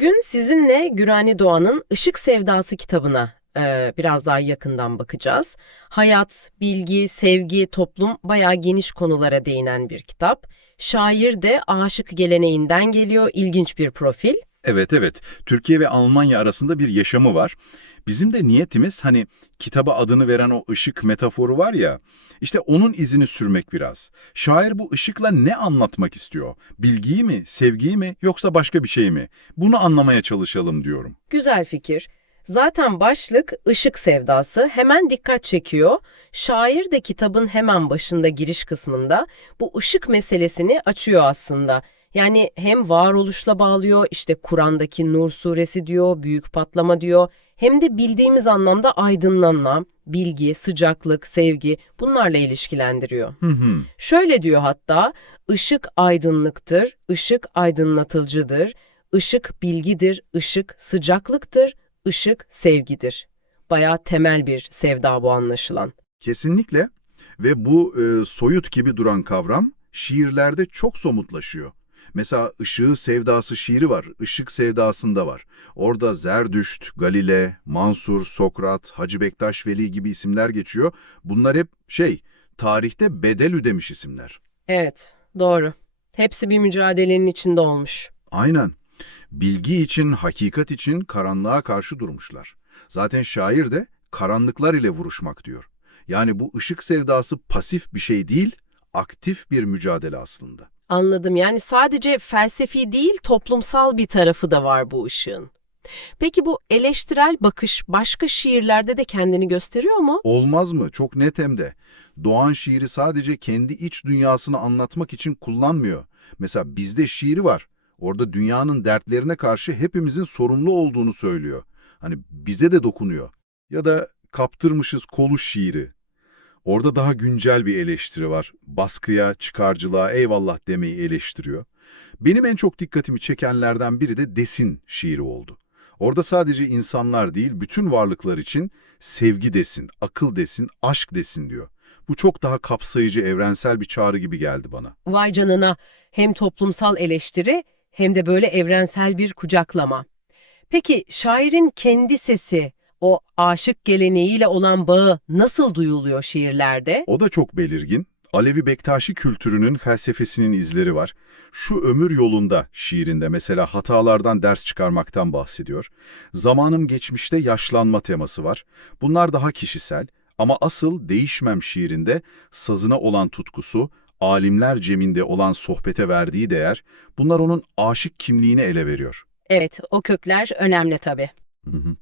Bugün sizinle Gürani Doğan'ın Işık Sevdası kitabına biraz daha yakından bakacağız. Hayat, bilgi, sevgi, toplum bayağı geniş konulara değinen bir kitap. Şair de aşık geleneğinden geliyor, ilginç bir profil. Evet, evet. Türkiye ve Almanya arasında bir yaşamı var. Bizim de niyetimiz hani kitaba adını veren o ışık metaforu var ya, işte onun izini sürmek biraz. Şair bu ışıkla ne anlatmak istiyor? Bilgiyi mi, sevgiyi mi yoksa başka bir şey mi? Bunu anlamaya çalışalım diyorum. Güzel fikir. Zaten başlık Işık Sevdası hemen dikkat çekiyor. Şair de kitabın hemen başında giriş kısmında bu ışık meselesini açıyor aslında. Yani hem varoluşla bağlıyor, işte Kur'an'daki Nur suresi diyor, büyük patlama diyor, hem de bildiğimiz anlamda aydınlanma, bilgi, sıcaklık, sevgi bunlarla ilişkilendiriyor. Hı hı. Şöyle diyor hatta, ışık aydınlıktır, ışık aydınlatıcıdır, ışık bilgidir, ışık sıcaklıktır, ışık sevgidir. Bayağı temel bir sevda bu anlaşılan. Kesinlikle ve bu soyut gibi duran kavram şiirlerde çok somutlaşıyor. Mesela Işığı Sevdası şiiri var, Işık Sevdası'nda var. Orada Zerdüşt, Galile, Mansur, Sokrat, Hacı Bektaş Veli gibi isimler geçiyor. Bunlar hep tarihte bedel ödemiş isimler. Evet, doğru. Hepsi bir mücadelenin içinde olmuş. Aynen. Bilgi için, hakikat için karanlığa karşı durmuşlar. Zaten şair de karanlıklar ile vuruşmak diyor. Yani bu ışık sevdası pasif bir şey değil, aktif bir mücadele aslında. Anladım. Yani sadece felsefi değil, toplumsal bir tarafı da var bu ışığın. Peki bu eleştirel bakış başka şiirlerde de kendini gösteriyor mu? Olmaz mı? Çok net hem de. Doğan şiiri sadece kendi iç dünyasını anlatmak için kullanmıyor. Mesela bizde şiiri var. Orada dünyanın dertlerine karşı hepimizin sorumlu olduğunu söylüyor. Hani bize de dokunuyor. Ya da Kaptırmışız Kolu şiiri. Orada daha güncel bir eleştiri var. Baskıya, çıkarcılığa eyvallah demeyi eleştiriyor. Benim en çok dikkatimi çekenlerden biri de Desin şiiri oldu. Orada sadece insanlar değil, bütün varlıklar için sevgi desin, akıl desin, aşk desin diyor. Bu çok daha kapsayıcı, evrensel bir çağrı gibi geldi bana. Vay canına, hem toplumsal eleştiri hem de böyle evrensel bir kucaklama. Peki şairin kendi sesi, o aşık geleneğiyle olan bağı nasıl duyuluyor şiirlerde? O da çok belirgin. Alevi Bektaşi kültürünün felsefesinin izleri var. Şu ömür yolunda şiirinde mesela hatalardan ders çıkarmaktan bahsediyor. Zamanım geçmişte yaşlanma teması var. Bunlar daha kişisel ama asıl Değişmem şiirinde sazına olan tutkusu, alimler ceminde olan sohbete verdiği değer, bunlar onun aşık kimliğini ele veriyor. Evet, o kökler önemli tabii. Hı hı.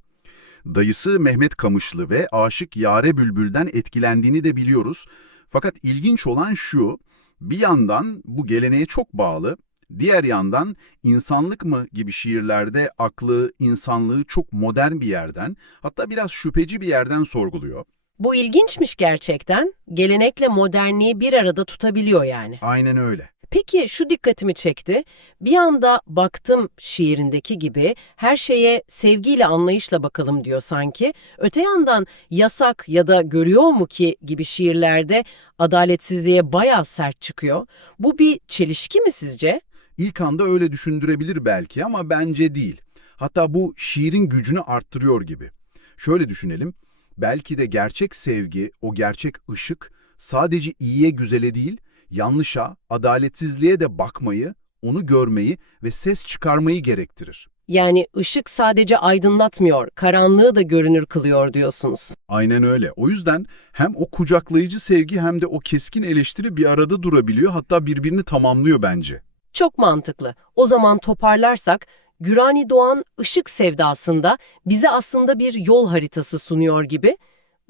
Dayısı Mehmet Kamışlı ve aşık Yare Bülbül'den etkilendiğini de biliyoruz. Fakat ilginç olan şu, bir yandan bu geleneğe çok bağlı, diğer yandan insanlık mı gibi şiirlerde aklı, insanlığı çok modern bir yerden, hatta biraz şüpheci bir yerden sorguluyor. Bu ilginçmiş gerçekten. Gelenekle modernliği bir arada tutabiliyor yani. Aynen öyle. Peki şu dikkatimi çekti. Bir anda baktım şiirindeki gibi her şeye sevgiyle anlayışla bakalım diyor sanki. Öte yandan yasak ya da görüyor mu ki gibi şiirlerde adaletsizliğe bayağı sert çıkıyor. Bu bir çelişki mi sizce? İlk anda öyle düşündürebilir belki ama bence değil. Hatta bu şiirin gücünü arttırıyor gibi. Şöyle düşünelim, belki de gerçek sevgi, o gerçek ışık sadece iyiye güzele değil, yanlışa, adaletsizliğe de bakmayı, onu görmeyi ve ses çıkarmayı gerektirir. Yani ışık sadece aydınlatmıyor, karanlığı da görünür kılıyor diyorsunuz. Aynen öyle. O yüzden hem o kucaklayıcı sevgi hem de o keskin eleştiri bir arada durabiliyor, hatta birbirini tamamlıyor bence. Çok mantıklı. O zaman toparlarsak, Gürani Doğan ışık sevdasında bize aslında bir yol haritası sunuyor gibi.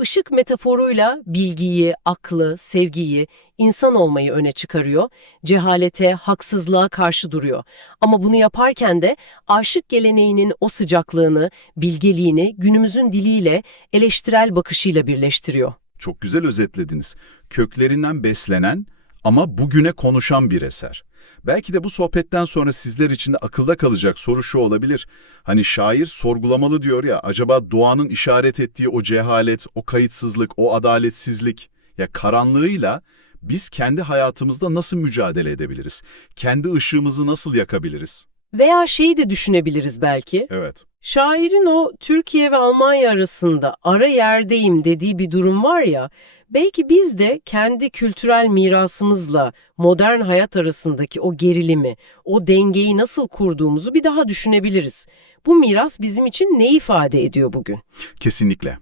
Işık metaforuyla bilgiyi, aklı, sevgiyi, insan olmayı öne çıkarıyor, cehalete, haksızlığa karşı duruyor. Ama bunu yaparken de aşık geleneğinin o sıcaklığını, bilgeliğini günümüzün diliyle, eleştirel bakışıyla birleştiriyor. Çok güzel özetlediniz. Köklerinden beslenen ama bugüne konuşan bir eser. Belki de bu sohbetten sonra sizler için de akılda kalacak soru şu olabilir. Hani şair sorgulamalı diyor ya, acaba doğanın işaret ettiği o cehalet, o kayıtsızlık, o adaletsizlik ya karanlığıyla biz kendi hayatımızda nasıl mücadele edebiliriz? Kendi ışığımızı nasıl yakabiliriz? Veya şeyi de düşünebiliriz belki. Evet. Şairin o Türkiye ve Almanya arasında ara yerdeyim dediği bir durum var ya, belki biz de kendi kültürel mirasımızla modern hayat arasındaki o gerilimi, o dengeyi nasıl kurduğumuzu bir daha düşünebiliriz. Bu miras bizim için ne ifade ediyor bugün? Kesinlikle.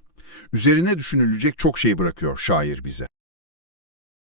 Üzerine düşünülecek çok şey bırakıyor şair bize.